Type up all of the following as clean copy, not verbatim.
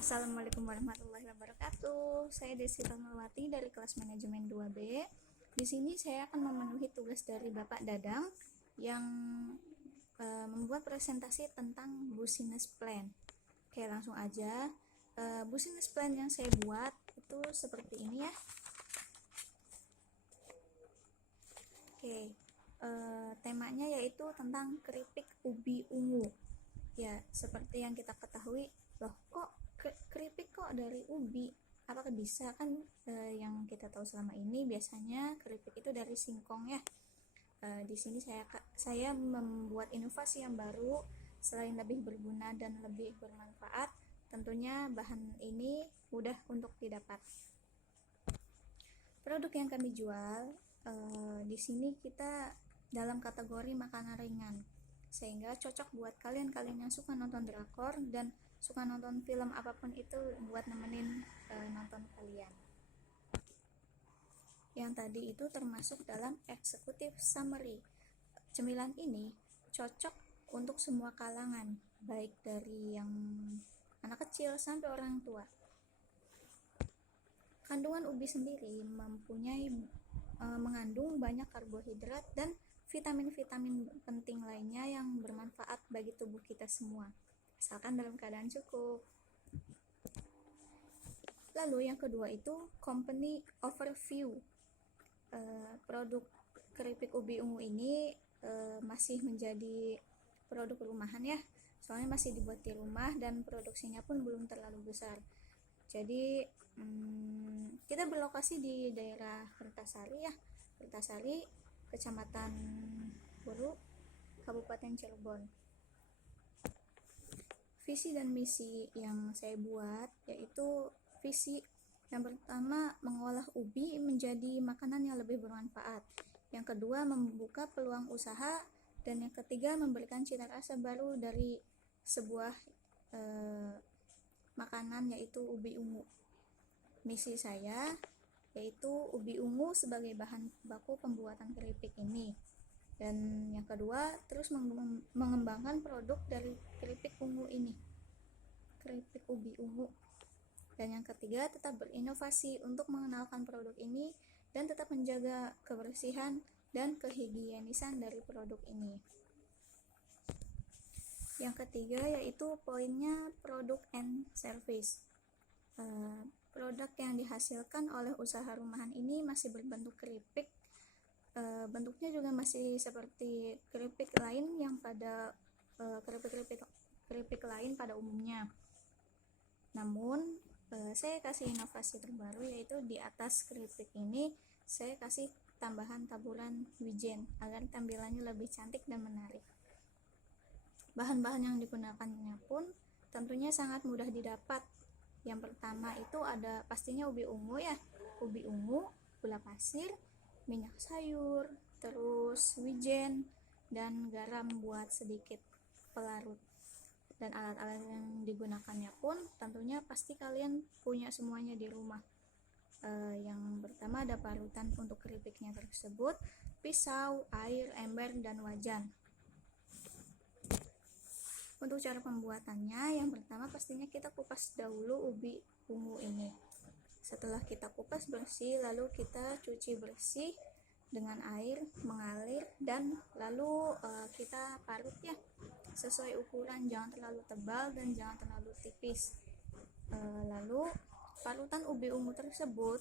Assalamualaikum warahmatullahi wabarakatuh. Saya Desi Fatmawati dari kelas manajemen 2B. Di sini saya akan memenuhi tugas dari Bapak Dadang yang membuat presentasi tentang business plan. Oke, langsung aja. Business plan yang saya buat itu seperti ini ya. Oke, temanya yaitu tentang keripik ubi ungu. Ya, seperti yang kita ketahui, loh kok keripik kok dari ubi? Apakah bisa? Kan yang kita tahu selama ini biasanya keripik itu dari singkong ya. Di sini saya membuat inovasi yang baru. Selain lebih berguna dan lebih bermanfaat, tentunya bahan ini mudah untuk didapat. Produk yang kami jual di sini kita dalam kategori makanan ringan, sehingga cocok buat kalian yang suka nonton drakor dan suka nonton film apapun itu buat nemenin nonton kalian. Yang tadi itu termasuk dalam executive summary. Cemilan ini cocok untuk semua kalangan, baik dari yang anak kecil sampai orang tua. Kandungan ubi sendiri mengandung banyak karbohidrat dan vitamin-vitamin penting lainnya yang bermanfaat bagi tubuh kita semua, asalkan dalam keadaan cukup. Lalu yang kedua itu company overview. Produk keripik ubi ungu ini masih menjadi produk rumahan ya, soalnya masih dibuat di rumah dan produksinya pun belum terlalu besar. Jadi kita berlokasi di daerah Kertasari ya, Kertasari, Kecamatan Buru, Kabupaten Cirebon. Visi dan misi yang saya buat yaitu visi yang pertama mengolah ubi menjadi makanan yang lebih bermanfaat. Yang kedua membuka peluang usaha, dan yang ketiga memberikan cita rasa baru dari sebuah makanan yaitu ubi ungu. Misi saya yaitu ubi ungu sebagai bahan baku pembuatan keripik ini. Dan yang kedua terus mengembangkan produk dari keripik ungu ini, keripik ubi ungu. Dan yang ketiga tetap berinovasi untuk mengenalkan produk ini dan tetap menjaga kebersihan dan kehigienisan dari produk ini. Yang ketiga yaitu poinnya produk and service. Produk yang dihasilkan oleh usaha rumahan ini masih berbentuk keripik. Bentuknya juga masih seperti keripik lain yang pada keripik lain pada umumnya. Namun saya kasih inovasi terbaru, yaitu di atas keripik ini saya kasih tambahan taburan wijen agar tampilannya lebih cantik dan menarik. Bahan-bahan yang digunakannya pun tentunya sangat mudah didapat. Yang pertama itu ada pastinya ubi ungu ya, ubi ungu, gula pasir, minyak sayur, terus wijen, dan garam buat sedikit pelarut. Dan alat-alat yang digunakannya pun tentunya pasti kalian punya semuanya di rumah. Yang pertama ada parutan untuk keripiknya tersebut, pisau, air, ember, dan wajan. Untuk cara pembuatannya, yang pertama pastinya kita kupas dahulu ubi ungu ini. Setelah kita kupas bersih, lalu kita cuci bersih dengan air mengalir, dan lalu kita parut ya, sesuai ukuran, jangan terlalu tebal dan jangan terlalu tipis. Lalu parutan ubi ungu tersebut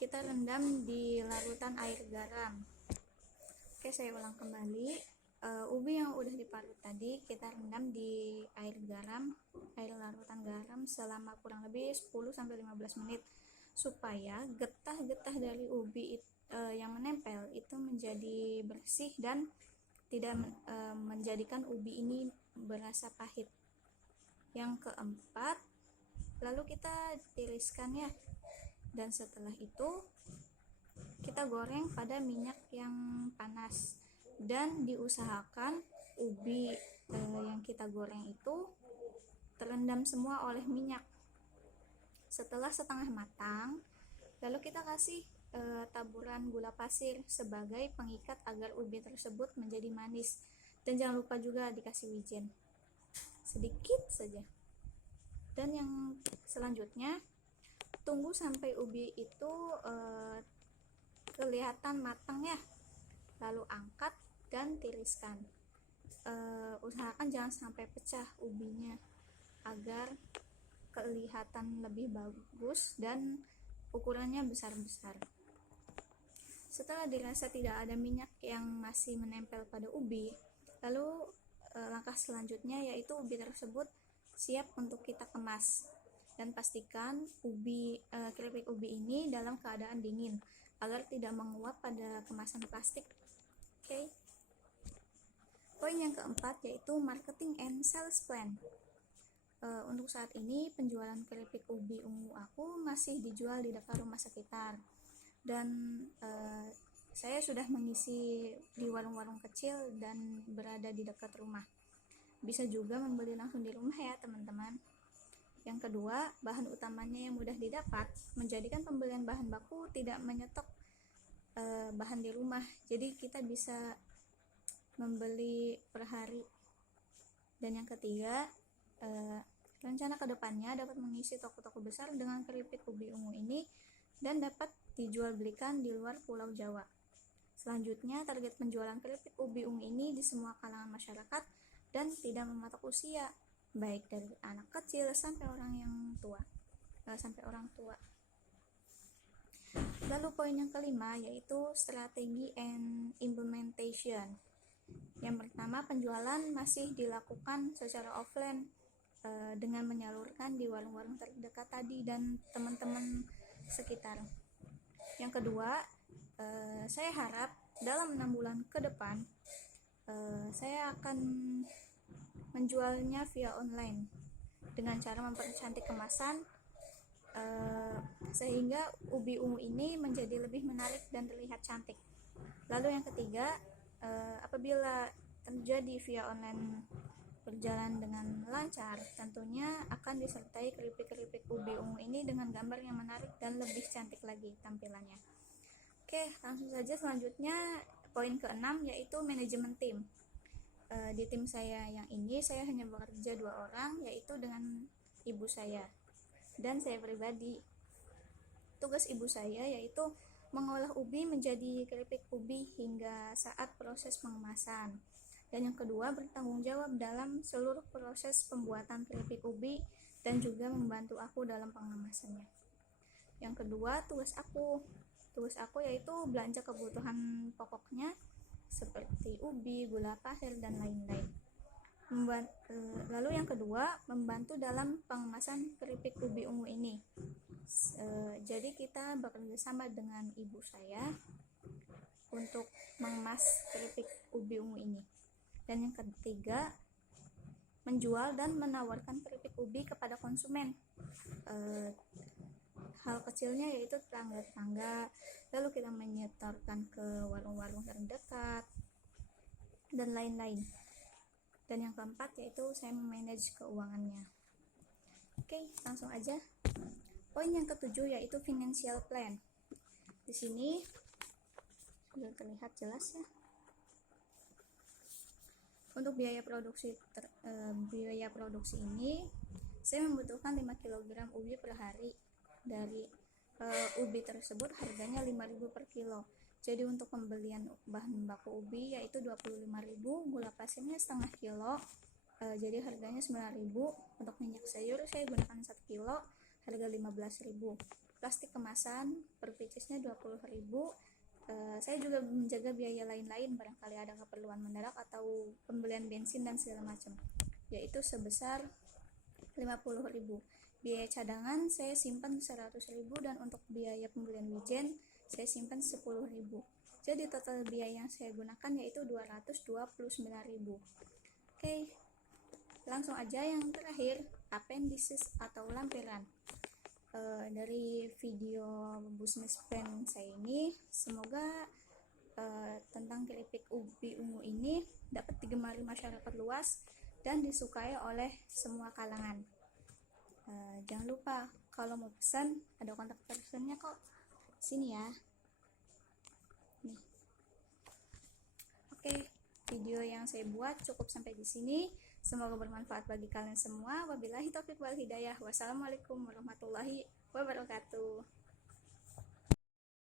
kita rendam di larutan air garam. Oke, saya ulang kembali. Ubi yang udah diparut tadi kita rendam di air larutan garam selama kurang lebih 10-15 menit supaya getah-getah dari ubi yang menempel itu menjadi bersih dan tidak menjadikan ubi ini berasa pahit. Yang keempat, lalu kita tiriskan ya, dan setelah itu kita goreng pada minyak yang panas, dan diusahakan ubi yang kita goreng itu terendam semua oleh minyak. Setelah setengah matang, lalu kita kasih taburan gula pasir sebagai pengikat agar ubi tersebut menjadi manis, dan jangan lupa juga dikasih wijen sedikit saja. Dan yang selanjutnya, tunggu sampai ubi itu kelihatan matang ya, lalu angkat dan tiriskan. Usahakan jangan sampai pecah ubinya agar kelihatan lebih bagus dan ukurannya besar-besar. Setelah dirasa tidak ada minyak yang masih menempel pada ubi, lalu langkah selanjutnya yaitu ubi tersebut siap untuk kita kemas. Dan pastikan keripik ubi ini dalam keadaan dingin agar tidak menguap pada kemasan plastik. Oke. Poin yang keempat yaitu marketing and sales plan. Untuk saat ini penjualan keripik ubi ungu aku masih dijual di dekat rumah sekitar, dan saya sudah mengisi di warung-warung kecil dan berada di dekat rumah. Bisa juga membeli langsung di rumah ya teman-teman. Yang kedua, bahan utamanya yang mudah didapat menjadikan pembelian bahan baku tidak menyetok bahan di rumah, jadi kita bisa membeli per hari. Dan yang ketiga, rencana kedepannya dapat mengisi toko-toko besar dengan keripik ubi ungu ini dan dapat dijual belikan di luar Pulau Jawa. Selanjutnya, target penjualan keripik ubi ungu ini di semua kalangan masyarakat dan tidak mematok usia, baik dari anak kecil sampai orang tua. Lalu poin yang kelima yaitu strategi and implementation. Yang pertama, penjualan masih dilakukan secara offline dengan menyalurkan di warung-warung terdekat tadi dan teman-teman sekitar. Yang kedua, saya harap dalam 6 bulan ke depan saya akan menjualnya via online dengan cara mempercantik kemasan sehingga ubi ungu ini menjadi lebih menarik dan terlihat cantik. Lalu yang ketiga, apabila terjadi via online berjalan dengan lancar, tentunya akan disertai keripik-keripik ubi ungu ini dengan gambar yang menarik dan lebih cantik lagi tampilannya. Oke, langsung saja selanjutnya poin ke-6 yaitu manajemen tim. Di tim saya yang ini saya hanya bekerja 2 orang, yaitu dengan ibu saya dan saya pribadi. Tugas ibu saya yaitu mengolah ubi menjadi keripik ubi hingga saat proses pengemasan. Dan yang kedua, bertanggung jawab dalam seluruh proses pembuatan keripik ubi dan juga membantu aku dalam pengemasannya. Yang kedua, tugas aku yaitu belanja kebutuhan pokoknya seperti ubi, gula pasir, dan lain-lain. Lalu yang kedua, membantu dalam pengemasan keripik ubi ungu ini. Jadi kita bekerja sama dengan ibu saya untuk mengemas keripik ubi ungu ini. Dan yang ketiga, menjual dan menawarkan keripik ubi kepada konsumen. Hal kecilnya yaitu tetangga-tetangga, lalu kita menyetorkan ke warung-warung terdekat dan lain-lain. Dan yang keempat yaitu saya memanage keuangannya. Oke, langsung aja. Poin yang ketujuh yaitu financial plan. Di sini sudah terlihat jelas ya. Untuk biaya produksi ini saya membutuhkan 5 kg ubi per hari. Dari ubi tersebut harganya 5.000 per kilo. Jadi untuk pembelian bahan baku ubi yaitu 25.000, gula pasirnya setengah kilo, jadi harganya 9.000. Untuk minyak sayur saya gunakan 1 kilo, harga 15.000. Plastik kemasan per piecesnya 20.000. Saya juga menjaga biaya lain-lain barangkali ada keperluan mendadak atau pembelian bensin dan segala macam, yaitu sebesar 50.000. Biaya cadangan saya simpan 100.000 dan untuk biaya pembelian wijen saya simpan 10.000. Jadi total biaya yang saya gunakan yaitu 229.000. Oke, langsung aja yang terakhir, appendices atau lampiran. Dari video business plan saya ini, semoga tentang keripik ubi ungu ini dapat digemari masyarakat luas dan disukai oleh semua kalangan. Jangan lupa kalau mau pesan ada kontak personnya kok sini ya. Nih. Oke, video yang saya buat cukup sampai di sini. Semoga bermanfaat bagi kalian semua. Wabillahi taufiq wal hidayah. Wassalamualaikum warahmatullahi wabarakatuh.